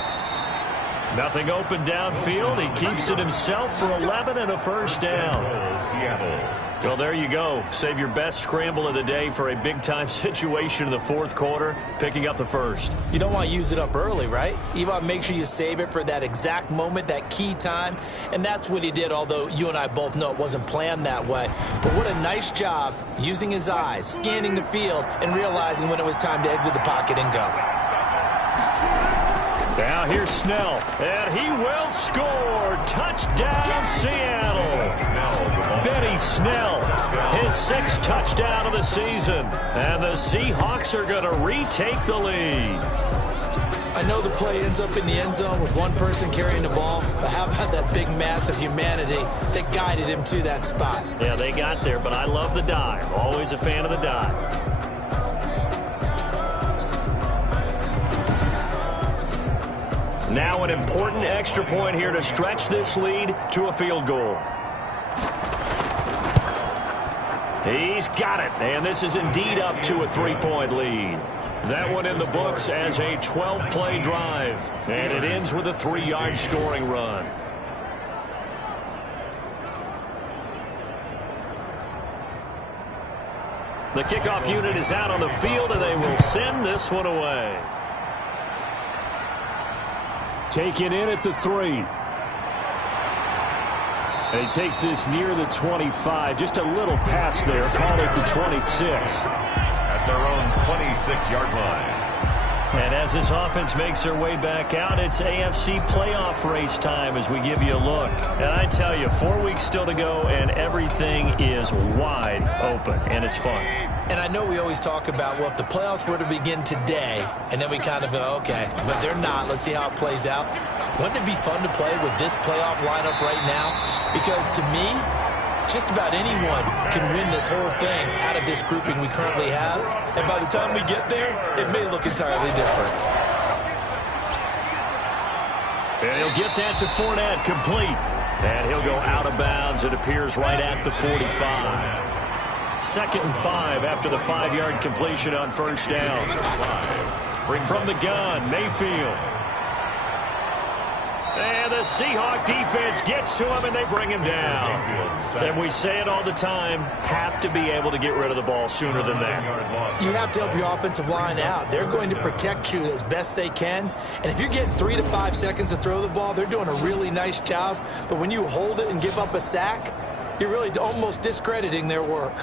Nothing open downfield. He keeps it himself for 11 and a 1st down. Seattle. Well, there you go. Save your best scramble of the day for a big-time situation in the 4th quarter, picking up the 1st. You don't want to use it up early, right? You want to make sure you save it for that exact moment, that key time. And that's what he did, although you and I both know it wasn't planned that way. But what a nice job using his eyes, scanning the field, and realizing when it was time to exit the pocket and go. Now here's Snell, and he will score. Touchdown, Seattle. Benny Snell, his 6th touchdown of the season. And the Seahawks are going to retake the lead. I know the play ends up in the end zone with one person carrying the ball, but how about that big mass of humanity that guided him to that spot? Yeah, they got there, but I love the dive. Always a fan of the dive. Now an important extra point here to stretch this lead to a field goal. He's got it, and this is indeed up to a 3-point lead. That one in the books as a 12-play drive, and it ends with a 3-yard scoring run. The kickoff unit is out on the field, and they will send this one away. Taken in at the 3. And he takes this near the 25. Just a little pass there. Call it the 26. At their own 26-yard line. And as this offense makes their way back out, it's AFC playoff race time as we give you a look. And I tell you, 4 weeks still to go, and everything is wide open, and it's fun. And I know we always talk about, well, if the playoffs were to begin today, and then we kind of go, okay, but they're not. Let's see how it plays out. Wouldn't it be fun to play with this playoff lineup right now? Because to me, just about anyone can win this whole thing out of this grouping we currently have. And by the time we get there, it may look entirely different. And he'll get that to Fournette, complete. And he'll go out of bounds. It appears right at the 45. 2nd and 5 after the 5-yard completion on 1st down. From the gun, Mayfield. And the Seahawk defense gets to him, and they bring him down. And we say it all the time, have to be able to get rid of the ball sooner than that. You have to help your offensive line out. They're going to protect you as best they can. And if you're getting 3 to 5 seconds to throw the ball, they're doing a really nice job. But when you hold it and give up a sack, you're really almost discrediting their work.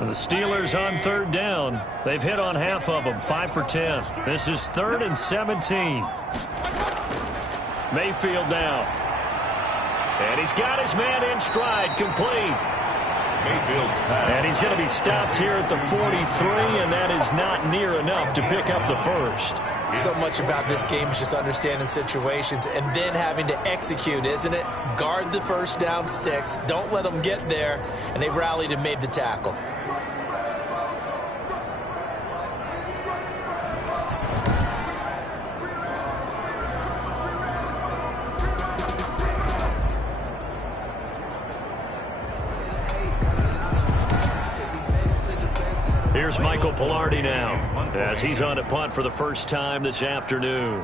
The Steelers on 3rd down. They've hit on half of them, 5 for 10. This is 3rd and 17. Mayfield now. And he's got his man in stride, complete. Mayfield's pass. And he's going to be stopped here at the 43, and that is not near enough to pick up the 1st. So much about this game is just understanding situations and then having to execute, isn't it? Guard the 1st down sticks. Don't let them get there. And they rallied and made the tackle. Here's Michael Pilardi now, as he's on a punt for the first time this afternoon.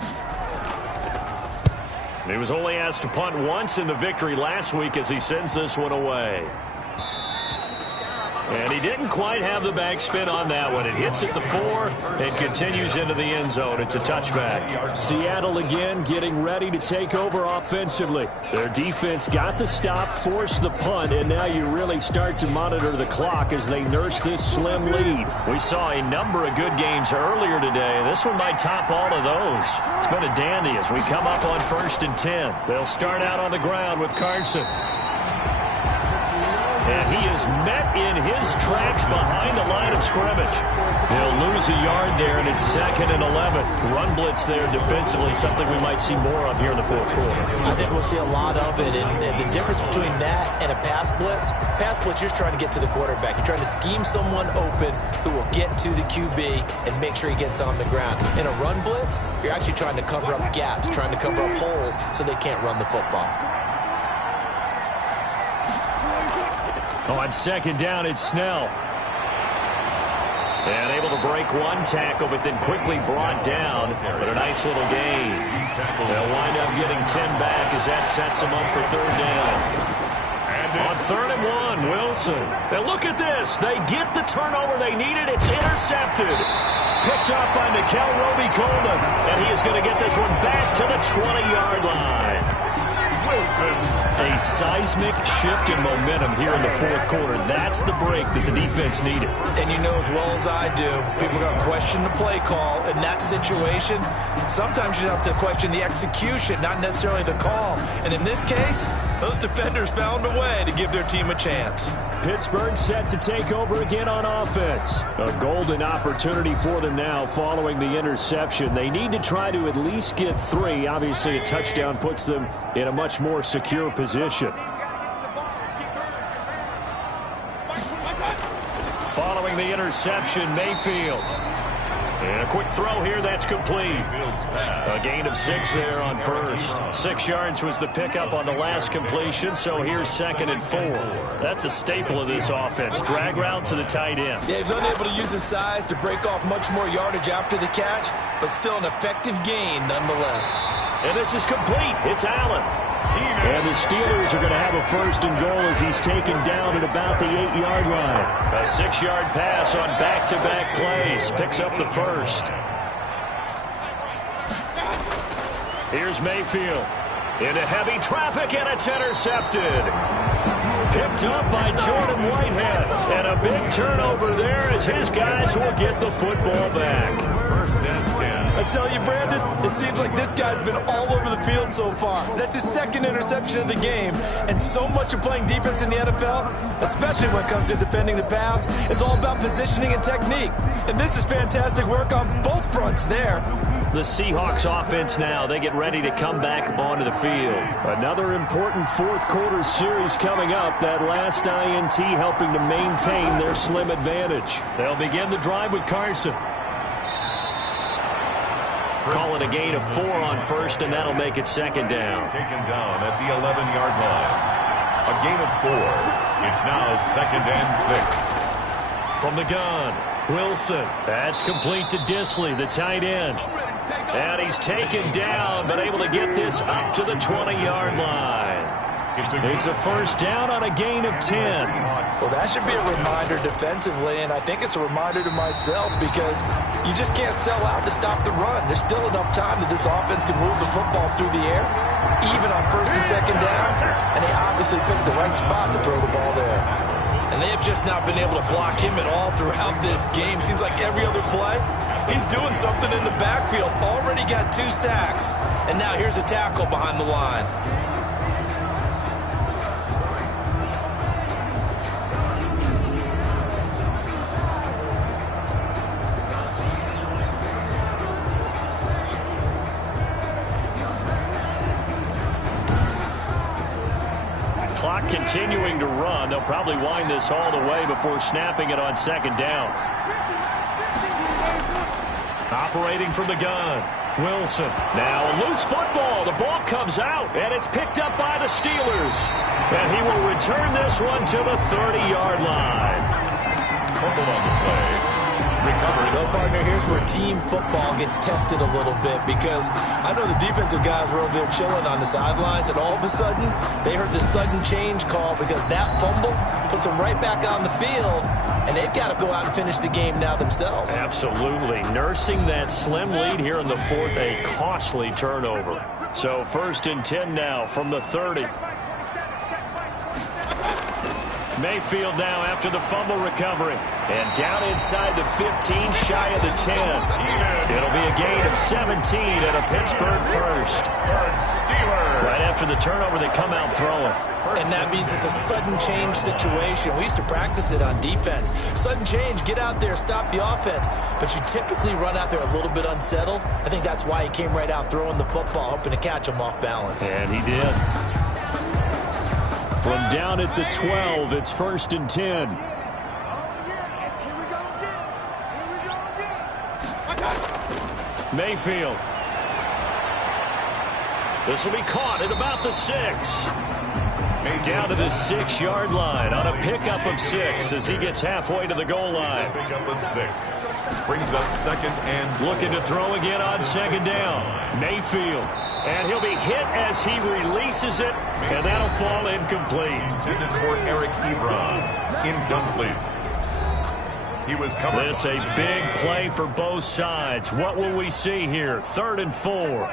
He was only asked to punt once in the victory last week as he sends this one away. And he didn't quite have the backspin on that one. It hits at the 4 and continues into the end zone. It's a touchback. Seattle again getting ready to take over offensively. Their defense got the stop, forced the punt, and now you really start to monitor the clock as they nurse this slim lead. We saw a number of good games earlier today. This one might top all of those. It's been a dandy as we come up on 1st and 10. They'll start out on the ground with Carson. And he is met in his tracks behind the line of scrimmage. He'll lose a yard there, and it's 2nd and 11. Run blitz there defensively, something we might see more of here in the 4th quarter. I think we'll see a lot of it, and the difference between that and a pass blitz, you're trying to get to the quarterback. You're trying to scheme someone open who will get to the QB and make sure he gets on the ground. In a run blitz, you're actually trying to cover up gaps, trying to cover up holes so they can't run the football. On 2nd down, it's Snell. And able to break one tackle, but then quickly brought down. But a nice little gain. They'll wind up getting 10 back as that sets them up for 3rd down. On 3rd and 1, Wilson. And look at this. They get the turnover they needed. It's intercepted. Picked up by Nikel Roby-Coleman. And he is going to get this one back to the 20-yard line. A seismic shift in momentum here in the 4th quarter. That's the break that the defense needed. And you know as well as I do, people are going to question the play call in that situation. Sometimes you have to question the execution, not necessarily the call. And in this case, those defenders found a way to give their team a chance. Pittsburgh set to take over again on offense. A golden opportunity for them now following the interception. They need to try to at least get 3. Obviously, a touchdown puts them in a much more secure position. Following the interception, Mayfield. And a quick throw here, that's complete. A gain of 6 there on 1st. 6 yards was the pickup on the last completion, so here's 2nd and 4. That's a staple of this offense. Drag route to the tight end. Yeah, he's unable to use his size to break off much more yardage after the catch, but still an effective gain nonetheless. And this is complete. It's Allen. And the Steelers are going to have a 1st and goal as he's taken down at about the 8-yard line. A 6-yard pass on back-to-back plays. Picks up the 1st. Here's Mayfield. Into heavy traffic, and it's intercepted. Picked up by Jordan Whitehead. And a big turnover there as his guys will get the football back. 1st and 10. I tell you, Brandon, it seems like this guy's been all over the field so far. That's his 2nd interception of the game. And so much of playing defense in the NFL, especially when it comes to defending the pass, it's all about positioning and technique. And this is fantastic work on both fronts there. The Seahawks offense now, they get ready to come back onto the field. Another important 4th quarter series coming up. That last INT helping to maintain their slim advantage. They'll begin the drive with Carson. Call it a gain of 4 on 1st, and that'll make it 2nd down. Taken down at the 11-yard line. A gain of 4. It's now 2nd and 6. From the gun, Wilson. That's complete to Disley, the tight end. And he's taken down, but able to get this up to the 20-yard line. It's a 1st down on a gain of 10. Well, that should be a reminder defensively, and I think it's a reminder to myself because you just can't sell out to stop the run. There's still enough time that this offense can move the football through the air, even on 1st and 2nd downs, and they obviously picked the right spot to throw the ball there. And they have just not been able to block him at all throughout this game. Seems like every other play, he's doing something in the backfield. Already got 2 sacks, and now here's a tackle behind the line. Clock continuing to run. They'll probably wind this all the way before snapping it on 2nd down. Operating from the gun, Wilson. Now a loose football. The ball comes out, and it's picked up by the Steelers. And he will return this one to the 30-yard line. Fumbled on the play. recovered. Well, partner, here's where team football gets tested a little bit, because I know the defensive guys were over there chilling on the sidelines, and all of a sudden, they heard the sudden change call because that fumble puts them right back on the field, and they've got to go out and finish the game now themselves. Absolutely. Nursing that slim lead here in the fourth, a costly turnover. So 1st and 10 now from the 30. Mayfield now after the fumble recovery. And down inside the 15, shy of the 10. It'll be a gain of 17 and a Pittsburgh first. Right after the turnover, they come out throwing. And that means it's a sudden change situation. We used to practice it on defense. Sudden change, get out there, stop the offense. But you typically run out there a little bit unsettled. I think that's why he came right out throwing the football, hoping to catch him off balance. And he did. From down at the 12, it's 1st and 10. Mayfield. This will be caught at about the 6. Down to the 6-yard line on a pickup of 6 as he gets halfway to the goal line. Pickup of 6. Brings up 2nd and... Looking to throw again on 2nd down. Mayfield. And he'll be hit as he releases it, and that'll fall incomplete. Intended for Eric Ebron. Incomplete. He was covered. This a big play for both sides. What will we see here? 3rd and 4.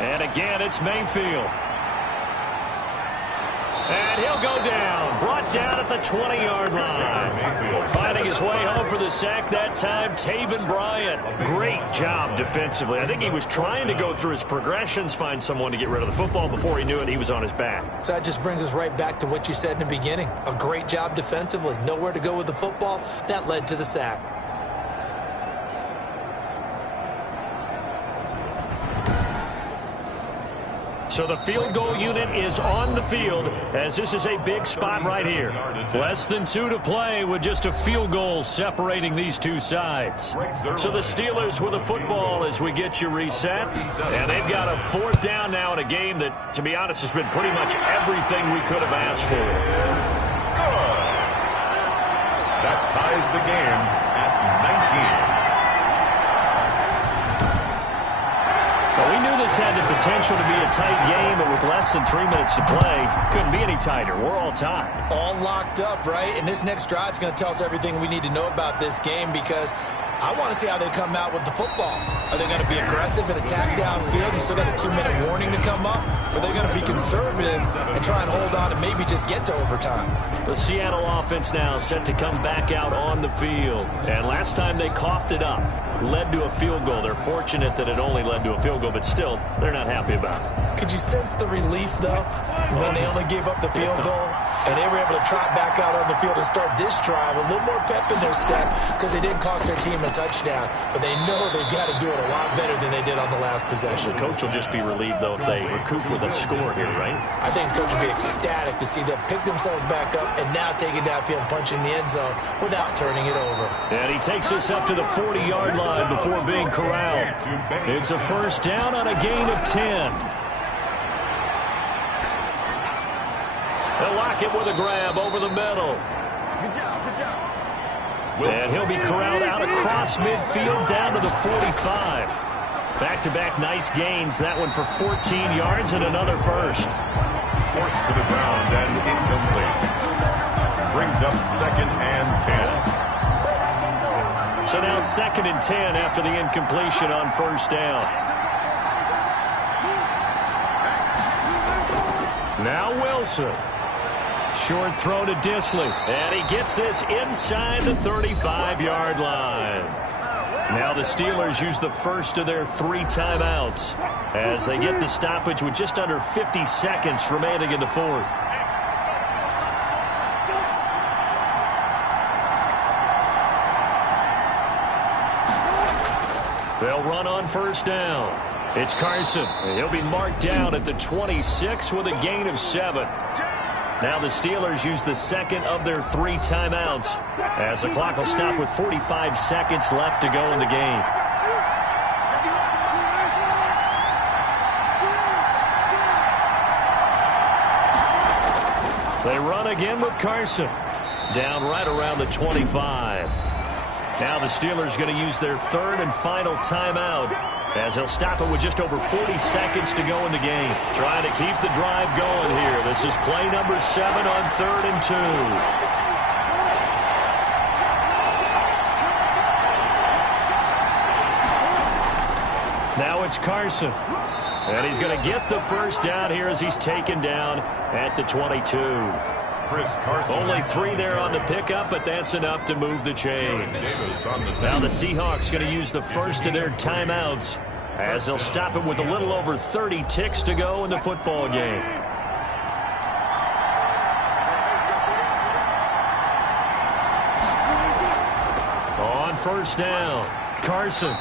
And again, it's Mayfield. And he'll go down. Brought down at the 20-yard line. Finding his way home for the sack that time, Taven Bryan. Great job defensively. I think he was trying to go through his progressions, find someone to get rid of the football. Before he knew it, he was on his back. So that just brings us right back to what you said in the beginning. A great job defensively. Nowhere to go with the football. That led to the sack. So the field goal unit is on the field as this is a big spot right here. Less than 2 to play with just a field goal separating these two sides. So the Steelers with a football as we get you reset. And they've got a 4th down now in a game that, to be honest, has been pretty much everything we could have asked for. Good. That ties the game at 19. Well, we knew this had the potential to be a tight game, but with less than 3 minutes to play, couldn't be any tighter. We're all tied. All locked up, right? And this next drive is going to tell us everything we need to know about this game, because I want to see how they come out with the football. Are they going to be aggressive and attack downfield? You still got a 2-minute warning to come up? Or are they going to be conservative and try and hold on and maybe just get to overtime? The Seattle offense now set to come back out on the field. And last time they coughed it up, led to a field goal. They're fortunate that it only led to a field goal, but still, they're not happy about it. Could you sense the relief, though, when they only gave up the field goal and they were able to trot back out on the field and start this drive? A little more pep in their step because they didn't cost their team a touchdown, but they know they've got to do it a lot better than they did on the last possession. The coach will just be relieved, though, if they recoup with a score here, right? I think the coach will be ecstatic to see them pick themselves back up and now take it downfield and punch in the end zone without turning it over. And he takes us up to the 40-yard line before being corralled. It's a 1st down on a gain of 10. They'll lock it with a grab over the middle. And he'll be corralled out across midfield down to the 45. Back-to-back nice gains. That one for 14 yards and another first. Forced to the ground and incomplete. Brings up 2nd and 10. So now 2nd and 10 after the incompletion on 1st down. Now Wilson. Short throw to Disley. And he gets this inside the 35-yard line. Now the Steelers use the first of their 3 timeouts as they get the stoppage with just under 50 seconds remaining in the 4th. They'll run on 1st down. It's Carson. He'll be marked down at the 26 with a gain of 7. Now the Steelers use the 2nd of their 3 timeouts as the clock will stop with 45 seconds left to go in the game. They run again with Carson. Down right around the 25. Now the Steelers going to use their third and final timeout, as they'll stop it with just over 40 seconds to go in the game. Trying to keep the drive going here. This is play number 7 on 3rd and 2. Now it's Carson. And he's going to get the first down here as he's taken down at the 22. Chris Carson. Only 3 there on the pickup, but that's enough to move the chains. Now the Seahawks going to use the first of their timeouts, as they'll stop it with a little over 30 ticks to go in the football game. On first down, Carson.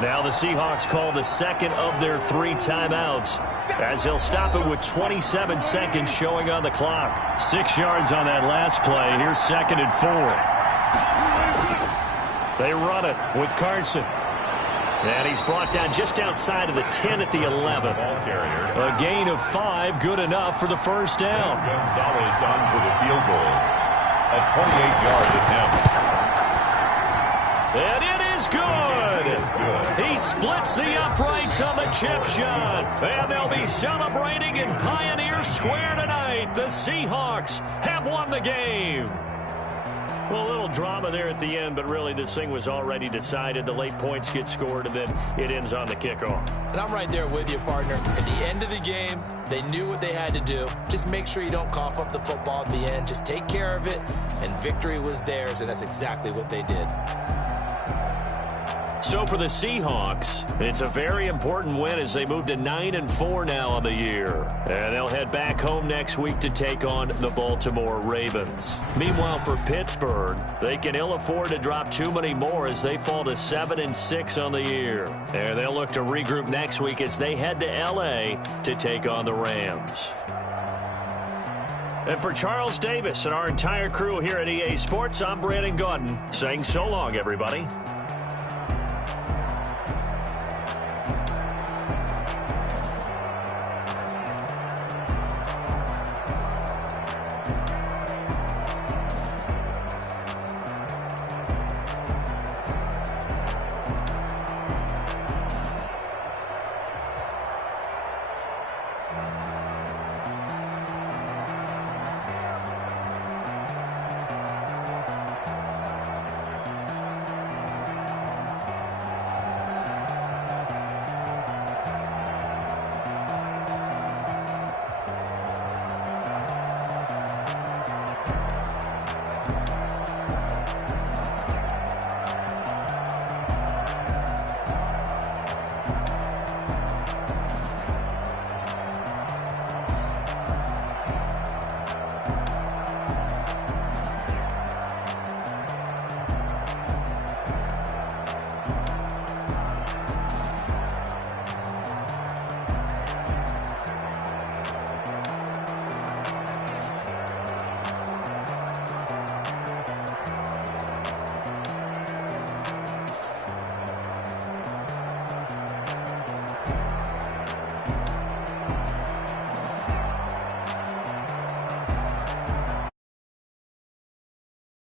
Now the Seahawks call the second of their 3 timeouts, as they'll stop it with 27 seconds showing on the clock. 6 yards on that last play. Here's 2nd and 4. They run it with Carson. And he's brought down just outside of the 10 at the 11. A gain of 5, good enough for the first down. Gonzalez on for the field goal. A 28-yard attempt. And it is good. He splits the uprights on the chip shot. And they'll be celebrating in Pioneer Square tonight. The Seahawks have won the game. Well, a little drama there at the end, but really this thing was already decided. The late points get scored, and then it ends on the kickoff. And I'm right there with you, partner. At the end of the game, they knew what they had to do. Just make sure you don't cough up the football at the end. Just take care of it, and victory was theirs, and that's exactly what they did. So for the Seahawks, it's a very important win as they move to 9-4 now on the year. And they'll head back home next week to take on the Baltimore Ravens. Meanwhile, for Pittsburgh, they can ill afford to drop too many more as they fall to 7-6 on the year. And they'll look to regroup next week as they head to L.A. to take on the Rams. And for Charles Davis and our entire crew here at EA Sports, I'm Brandon Gaudin saying so long, everybody.